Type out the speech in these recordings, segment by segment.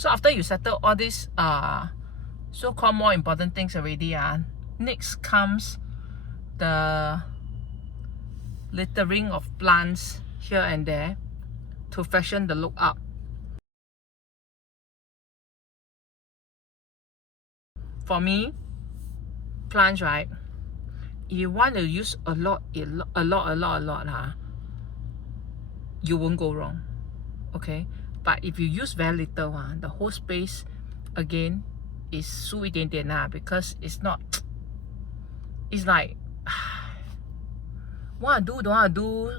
So after you settle all these so-called more important things already, next comes the littering of plants here and there to freshen the look up. For me, plants, right? If you want to use a lot, you won't go wrong. Okay, but if you use very little, the whole space again is 输一点点 because it's not. It's like want to do, don't want to do.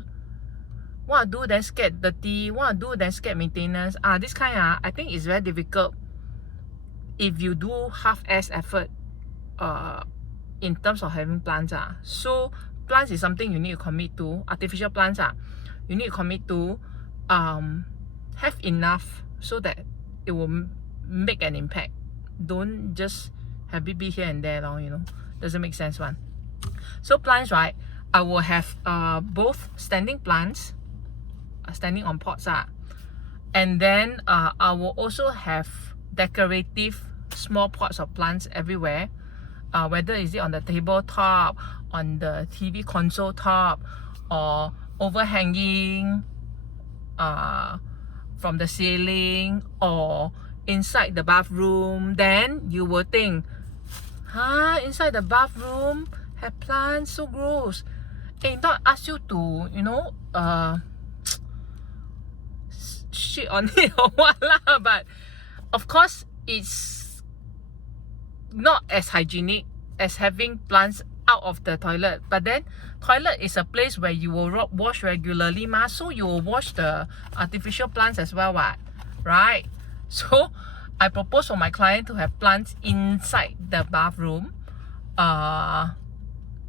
Want to do, then scared dirty. Want to do, then scared maintenance. This kind I think is very difficult if you do half-ass effort in terms of having plants. So plants is something you need to commit to. Artificial plants you need to commit to have enough so that it will make an impact. Don't just have it be here and there, you know. Doesn't make sense one. So plants, right? I will have both standing plants, standing on pots, and then I will also have decorative small pots of plants everywhere. Whether is it on the tabletop, on the TV console top, or overhanging from the ceiling, or inside the bathroom. Then you will think, inside the bathroom have plants, so gross. Not ask you to, you know, shit on it or what lah, but of course it's not as hygienic as having plants out of the toilet. But then toilet is a place where you will wash regularly so you will wash the artificial plants as well, right? So I propose for my client to have plants inside the bathroom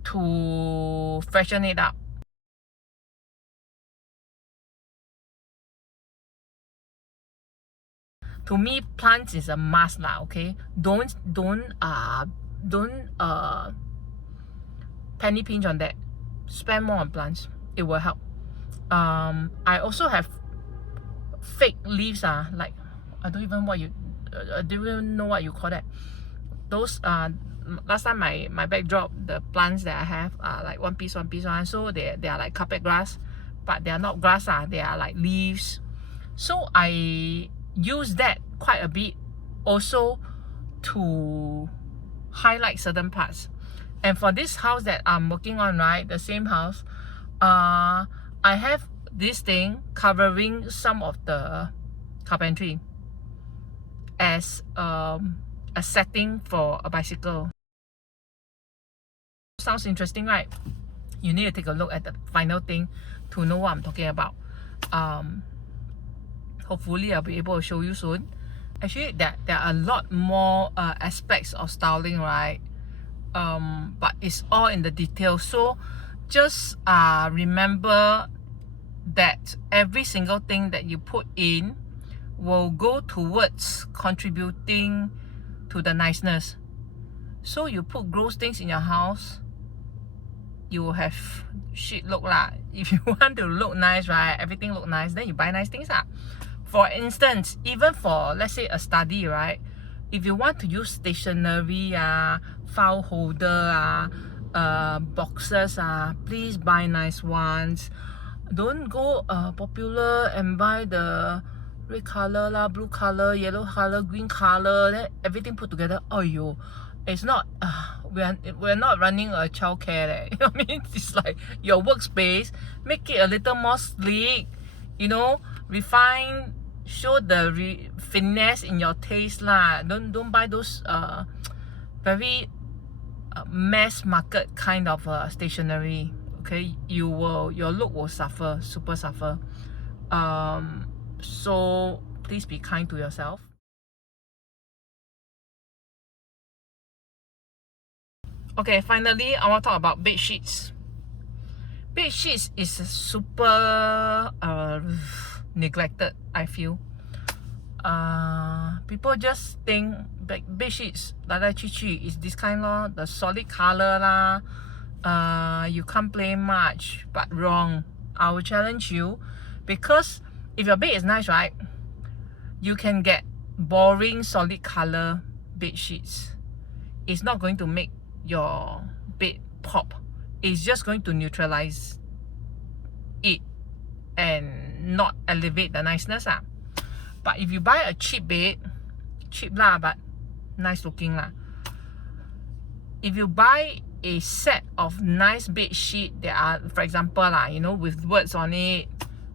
to freshen it up. To me, plants is a must okay? Don't penny pinch on that. Spend more on plants. It will help. I also have fake leaves like I don't even know what you call that. Those last time my backdrop, the plants that I have are like one piece one, so they are like carpet grass, but they are not grass, they are like leaves. So I use that quite a bit also to highlight certain parts. And for this house that I'm working on, right, the same house, I have this thing covering some of the carpentry as a setting for a bicycle. Sounds interesting, right? You need to take a look at the final thing to know what I'm talking about. Hopefully I'll be able to show you soon. Actually, there are a lot more aspects of styling, right? But it's all in the details. So just remember that every single thing that you put in will go towards contributing to the niceness. So you put gross things in your house, you will have shit look lah. If you want to look nice, right, everything look nice, then you buy nice things . For instance, even for, let's say, a study, right, if you want to use stationery, file holder, boxes, please buy nice ones. Don't go popular and buy the red color, blue color, yellow color, green color, then everything put together. It's not, we're not running a childcare. You know what I mean? It's like your workspace, make it a little more sleek, you know, refine, show the finesse in your taste lah. Don't buy those very mass market kind of stationery. Okay, your look will suffer, super suffer. So please be kind to yourself. Okay, finally, I want to talk about bed sheets. Bed sheets is super neglected, I feel. People just think bed sheets is this kind lor, the solid color lah. You can't play much, but wrong. I will challenge you, because if your bed is nice, right, you can get boring solid color bed sheets is not going to make your bed pop. It's just going to neutralize it and not elevate the niceness lah. But if you buy a cheap bed, cheap lah but nice looking lah. If you buy a set of nice bed sheet that are, for example lah, you know, with words on it,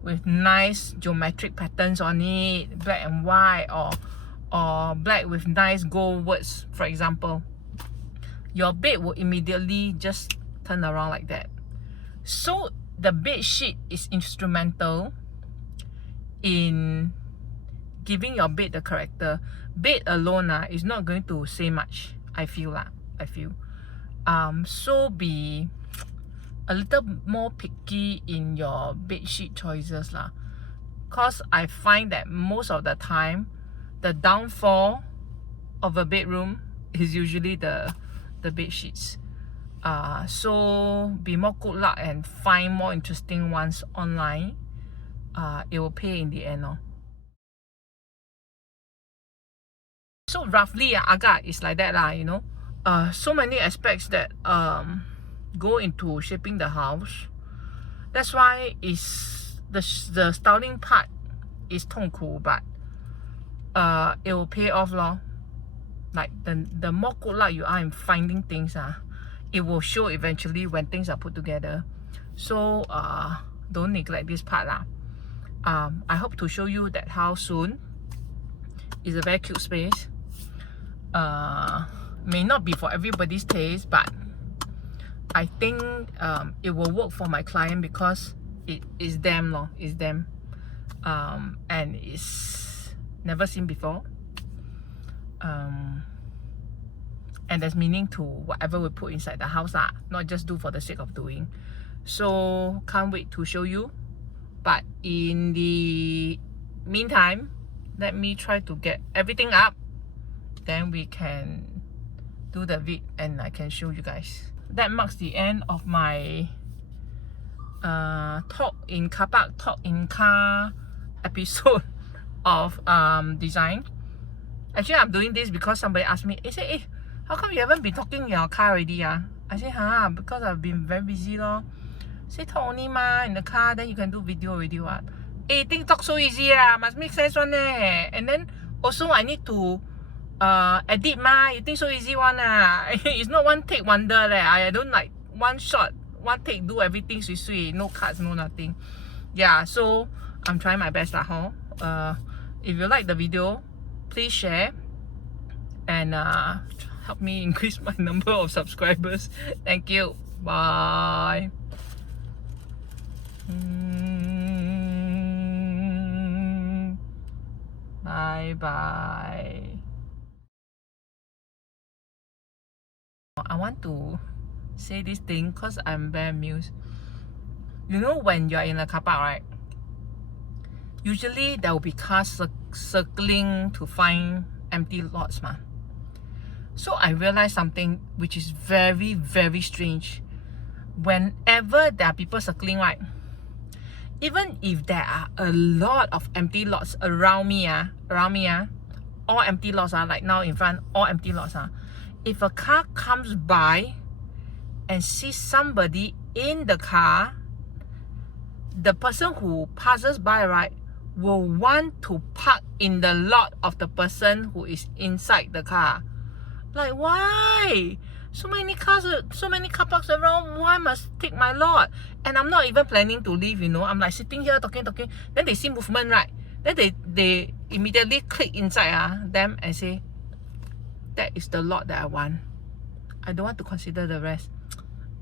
with nice geometric patterns on it, black and white, or black with nice gold words, for example, your bed will immediately just turn around like that. So the bed sheet is instrumental in giving your bed the character. Bed alone is not going to say much, I feel. So be a little more picky in your bed sheet choices lah. Cause I find that most of the time, the downfall of a bedroom is usually the bed sheets. So be more good luck and find more interesting ones online. It will pay in the end. So roughly, agak is like that lah, you know. So many aspects that go into shaping the house. That's why is the styling part is 痛苦, but it will pay off lor. Like the more good luck you are in finding things, it will show eventually when things are put together. So don't neglect this part lah. I hope to show you that house soon. It's a very cute space. May not be for everybody's taste, but I think it will work for my client because it is them lor. It's them. And it's never seen before. And there's meaning to whatever we put inside the house, not just do for the sake of doing. So can't wait to show you. But in the meantime, let me try to get everything up. Then we can do the vid and I can show you guys. That marks the end of my talk in car park, talk in car episode of design. Actually, I'm doing this because somebody asked me, hey, how come you haven't been talking in your car already? I say, because I've been very busy lor. Say talk only ma in the car, then you can do video already what. Think talk so easy must make sense one And then also I need to edit ma. You think so easy one It's not one take wonder I don't like one shot, one take do everything sweet, no cuts, no nothing. Yeah, so I'm trying my best lah. If you like the video, please share and help me increase my number of subscribers. Thank you. Bye. Bye. I want to say this thing because I'm very amused. You know, when you're in a car park, right? Usually there will be cars circling to find empty lots ma. So I realized something which is very, very strange. Whenever there are people circling, right? Even if there are a lot of empty lots around me, all empty lots like now in front, all empty lots if a car comes by and sees somebody in the car, the person who passes by, right, will want to park in the lot of the person who is inside the car. Like, why? So many cars, so many car parks around, why must take my lot? And I'm not even planning to leave, you know. I'm like sitting here talking. Then they see movement, right? Then they immediately click inside them and say, that is the lot that I want. I don't want to consider the rest.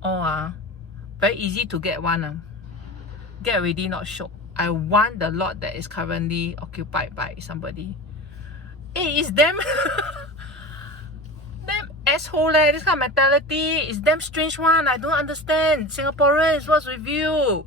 Very easy to get one. Get ready, not shook. I want the lot that is currently occupied by somebody. It's them. Them asshole this kind of mentality is damn strange one. I don't understand. Singaporeans, what's with you?